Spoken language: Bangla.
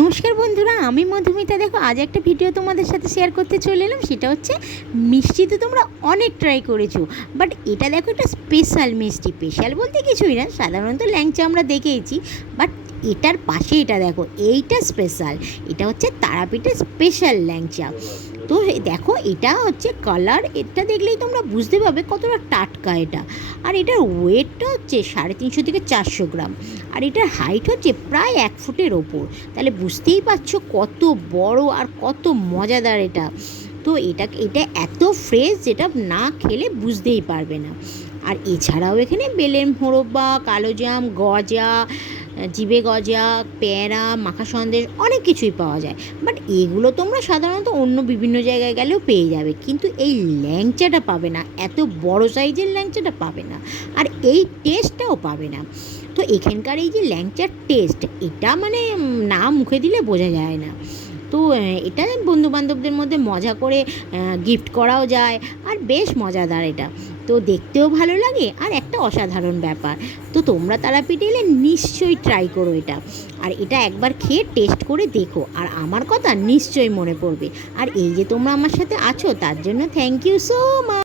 নমস্কার বন্ধুরা, আমি মধুমিতা। দেখো, আজ একটা ভিডিও তোমাদের সাথে শেয়ার করতে চলে এলাম। সেটা হচ্ছে মিষ্টি তো তোমরা অনেক ট্রাই করেছো, বাট এটা দেখো, একটা স্পেশাল মিষ্টি। স্পেশাল বলতে কিছুই না, সাধারণত ল্যাংচা আমরা দেখেইছি, বাট এটার পাশে এটা দেখো, এইটা স্পেশাল। এটা হচ্ছে তারাপীঠের স্পেশাল ল্যাংচা। তো দেখো, এটা হচ্ছে কালার, এটা দেখলেই তোমরা বুঝতে পারবে কতটা টাটকা এটা। আর এটার ওয়েটটা হচ্ছে 350 থেকে 400 গ্রাম, আর এটার হাইট হচ্ছে প্রায় 1 ফুটের ওপর। তাহলে বুঝতেই পারছো কত বড় আর কত মজাদার এটা। তো এটা এত ফ্রেশ, যেটা না খেলে বুঝতেই পারবে না। আর এছাড়াও এখানে বেলের মোরব্বা, কালোজাম, গজা, জিভে গজা, প্যাঁড়া, মাখা সন্দেশ, অনেক কিছুই পাওয়া যায়। বাট এগুলো তোমরা সাধারণত অন্য বিভিন্ন জায়গায় গেলেও পেয়ে যাবে, কিন্তু এই ল্যাংচাটা পাবে না, এত বড় সাইজের ল্যাংচাটা পাবে না, আর এই টেস্টটাও পাবে না। তো এখানকার এই যে ল্যাংচার টেস্ট, এটা মানে না মুখে দিলে বোঝা যায় না। তো এটা বন্ধুবান্ধবদের মধ্যে মজা করে গিফট করাও যায়, আর বেশ মজাদার এটা। তো দেখতেও ভালো লাগে, আর একটা অসাধারণ ব্যাপার। তো তোমরা তারাপীঠে এলে নিশ্চয়ই ট্রাই করো এটা, আর এটা একবার খেয়ে টেস্ট করে দেখো, আর আমার কথা নিশ্চয়ই মনে পড়বে। আর এই যে তোমরা আমার সাথে আছো, তার জন্য থ্যাংক ইউ সো মাচ।